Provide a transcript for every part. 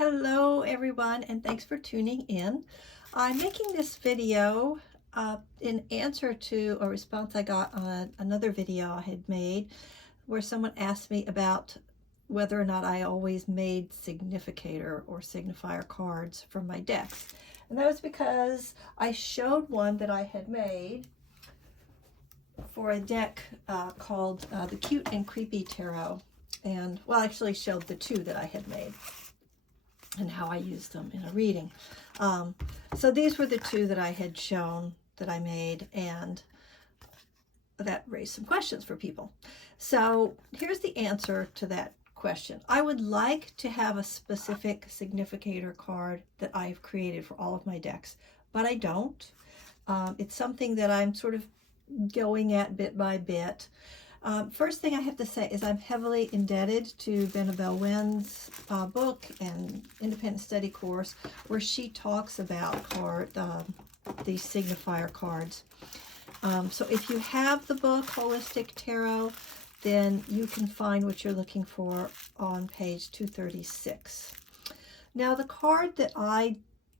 Hello everyone, and thanks for tuning in. I'm making this video in answer to a response I got on another video I had made where someone asked me about whether or not I always made significator or signifier cards from my decks. And that was because I showed one that I had made for a deck called the Cute and Creepy Tarot. And, well, I actually showed the two that I had made and how I used them in a reading. So these were the two that I had shown that I made, and that raised some questions for people. So here's the answer to that question. I would like to have a specific significator card that I've created for all of my decks, but I don't. It's something that I'm sort of going at bit by bit. First thing I have to say is I'm heavily indebted to Benabel Wynn's book and independent study course where she talks about these signifier cards. So if you have the book Holistic Tarot, then you can find what you're looking for on page 236. Now the card that I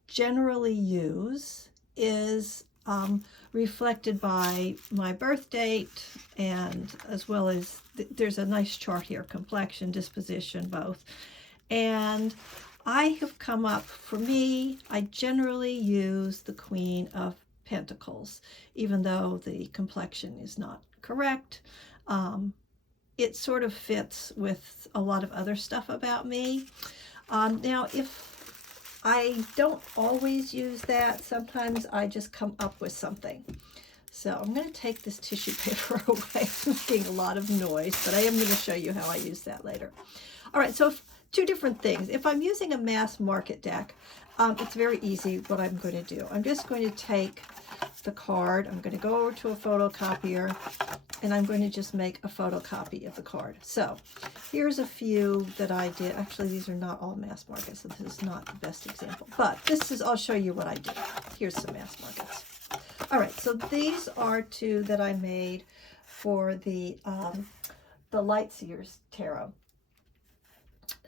generally use is reflected by my birth date, and as well as there's a nice chart here, complexion, disposition, both. And I have come up, for me, I generally use the Queen of Pentacles, even though the complexion is not correct. It sort of fits with a lot of other stuff about me. Now, if I don't always use that, sometimes I just come up with something. So I'm going to take this tissue paper away. It's making a lot of noise, but I am going to show you how I use that later. All right, so two different things. If I'm using a mass market deck, it's very easy what I'm going to do. I'm just going to take the card, I'm going to go over to a photocopier, and I'm going to just make a photocopy of the card. So here's a few that I did. Actually, these are not all mass markets, so this is not the best example. But this is, I'll show you what I did. Here's some mass markets. All right, so these are two that I made for the Lightseers Tarot.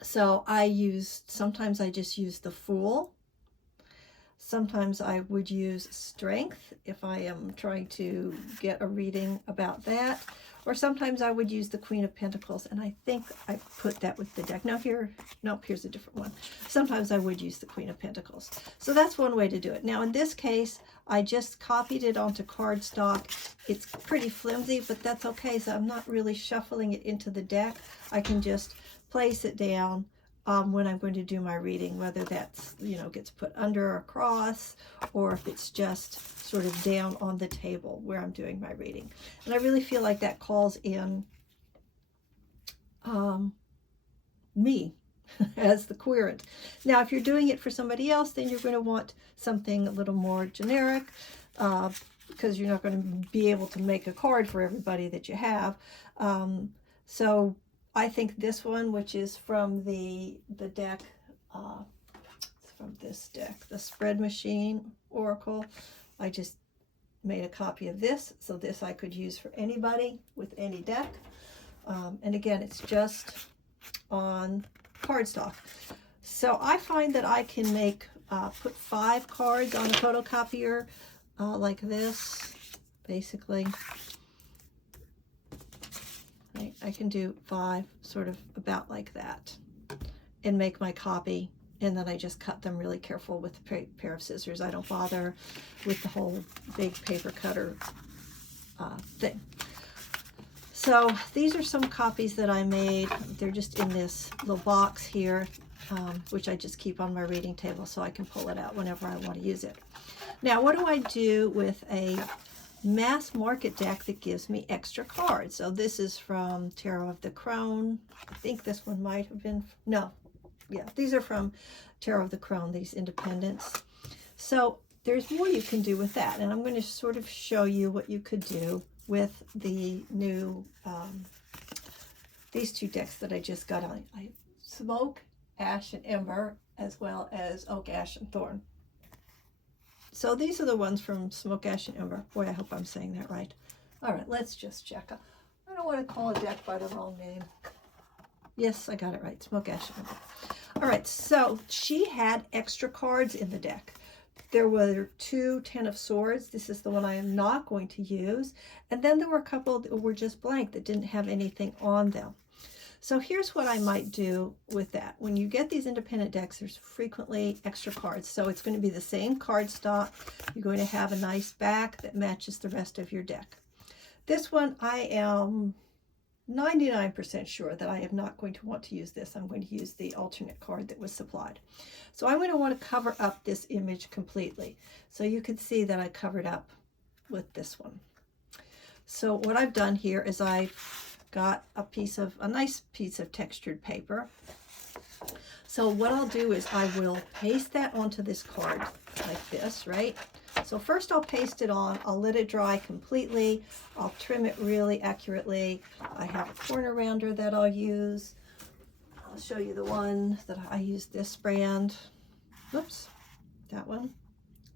So sometimes I just use the Fool. Sometimes I would use Strength if I am trying to get a reading about that. Or sometimes I would use the Queen of Pentacles, and I think I put that with the deck. Now here's a different one. Sometimes I would use the Queen of Pentacles. So that's one way to do it. Now in this case, I just copied it onto cardstock. It's pretty flimsy, but that's okay. So I'm not really shuffling it into the deck. I can just place it down when I'm going to do my reading, whether that's, gets put under or across, or if it's just sort of down on the table where I'm doing my reading. And I really feel like that calls in me as the querent. Now, if you're doing it for somebody else, then you're going to want something a little more generic, because you're not going to be able to make a card for everybody that you have. So I think this one, which is from the deck, it's from this deck, the Spread Machine Oracle. I just made a copy of this, so this I could use for anybody with any deck. And again, it's just on cardstock. So I find that I can put 5 cards on a photocopier like this, basically. I can do 5 sort of about like that and make my copy, and then I just cut them really careful with a pair of scissors. I don't bother with the whole big paper cutter thing. So these are some copies that I made. They're just in this little box here, which I just keep on my reading table so I can pull it out whenever I want to use it. Now, what do I do with a mass market deck that gives me extra cards? So this is from Tarot of the Crone. I think this one might have been, these are from Tarot of the Crone, these independents. So there's more you can do with that, and I'm going to sort of show you what you could do with the new these two decks that I just got on. Smoke, Ash, and Ember, as well as Oak, Ash, and Thorn. So these are the ones from Smoke, Ash, and Ember. Boy, I hope I'm saying that right. All right, let's just check. I don't want to call a deck by the wrong name. Yes, I got it right. Smoke, Ash, and Ember. All right, so she had extra cards in the deck. There were 2 10 of Swords. This is the one I am not going to use. And then there were a couple that were just blank that didn't have anything on them. So here's what I might do with that. When you get these independent decks, there's frequently extra cards. So it's going to be the same card stock. You're going to have a nice back that matches the rest of your deck. This one, I am 99% sure that I am not going to want to use this. I'm going to use the alternate card that was supplied. So I'm going to want to cover up this image completely. So you can see that I covered up with this one. So what I've done here is I've got a nice piece of textured paper. So what I'll do is I will paste that onto this card like this, right? So first I'll paste it on, I'll let it dry completely, I'll trim it really accurately. I have a corner rounder that I'll use. I'll show you the one that I use, this brand. Whoops, that one.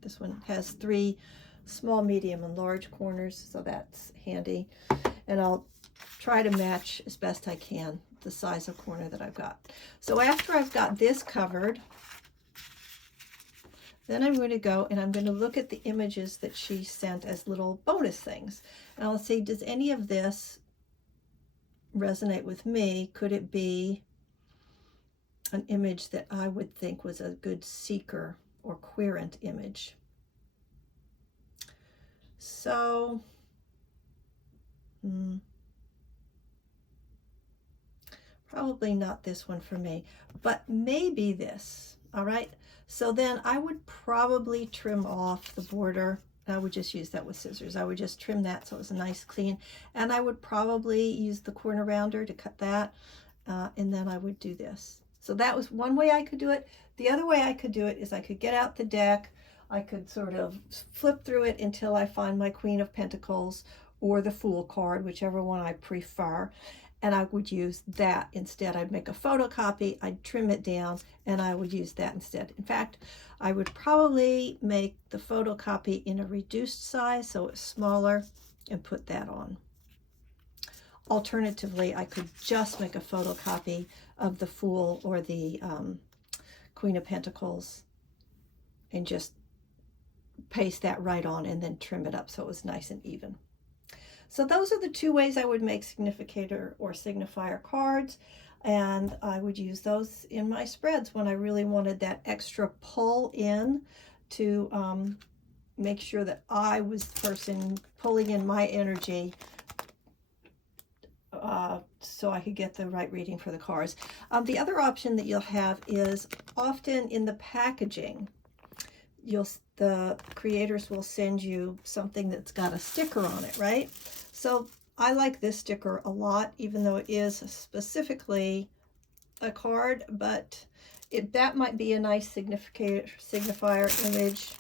This one has 3 small, medium, and large corners, so that's handy. And I'll try to match as best I can the size of corner that I've got. So after I've got this covered, then I'm going to go and I'm going to look at the images that she sent as little bonus things. And I'll see, does any of this resonate with me? Could it be an image that I would think was a good seeker or querent image? So, probably not this one for me, but maybe this. All right, so then I would probably trim off the border. I would just use that with scissors. I would just trim that so it was a nice clean, and I would probably use the corner rounder to cut that, and then I would do this. So that was one way I could do it. The other way I could do it is I could get out the deck, I could sort of flip through it until I find my Queen of Pentacles or the Fool card, whichever one I prefer, and I would use that instead. I'd make a photocopy, I'd trim it down, and I would use that instead. In fact, I would probably make the photocopy in a reduced size so it's smaller and put that on. Alternatively, I could just make a photocopy of the Fool or the Queen of Pentacles and just paste that right on and then trim it up so it was nice and even. So those are the 2 ways I would make significator or signifier cards, and I would use those in my spreads when I really wanted that extra pull in to make sure that I was the person pulling in my energy so I could get the right reading for the cards. The other option that you'll have is often in the packaging, the creators will send you something that's got a sticker on it, right? So I like this sticker a lot, even though it is specifically a card, but that might be a nice signifier image.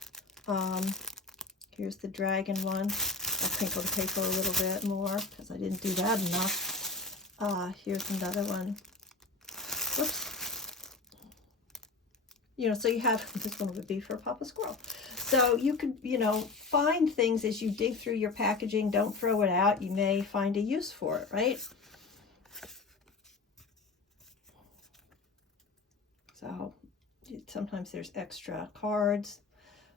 Here's the dragon one. I'll crinkle the paper a little bit more because I didn't do that enough. Here's another one. Whoops. You know, so you have, this one would be for Papa Squirrel. So you could, you know, find things as you dig through your packaging. Don't throw it out. You may find a use for it, right? So sometimes there's extra cards.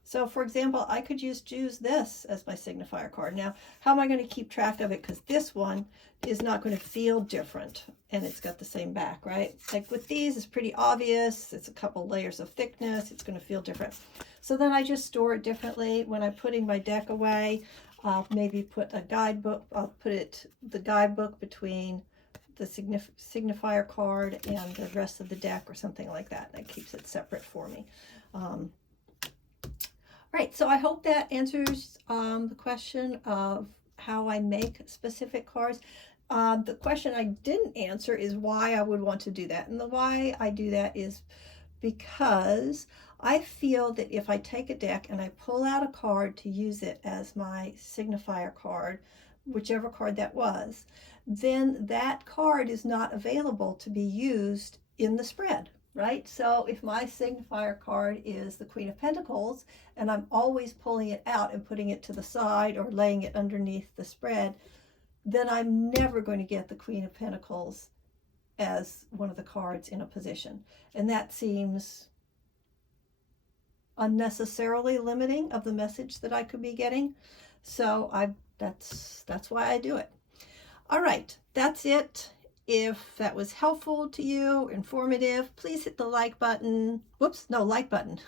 So for example, I could just use this as my signifier card. Now, how am I going to keep track of it? Because this one is not going to feel different and it's got the same back, right? Like with these, it's pretty obvious. It's a couple layers of thickness. It's going to feel different. So then I just store it differently. When I'm putting my deck away, I'll maybe put a guidebook. I'll put the guidebook between the signifier card and the rest of the deck or something like that. That keeps it separate for me. Right, so I hope that answers the question of how I make specific cards. The question I didn't answer is why I would want to do that. And the why I do that is because I feel that if I take a deck and I pull out a card to use it as my signifier card, whichever card that was, then that card is not available to be used in the spread. Right? So if my signifier card is the Queen of Pentacles and I'm always pulling it out and putting it to the side or laying it underneath the spread, then I'm never going to get the Queen of Pentacles as one of the cards in a position. And that seems unnecessarily limiting of the message that I could be getting. So that's why I do it. All right, that's it. If that was helpful to you, informative, please hit the like button. Whoops, no, like button.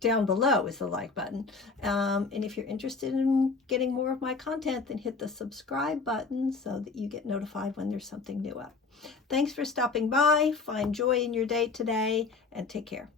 Down below is the like button. And if you're interested in getting more of my content, then hit the subscribe button so that you get notified when there's something new up. Thanks for stopping by. Find joy in your day today, and take care.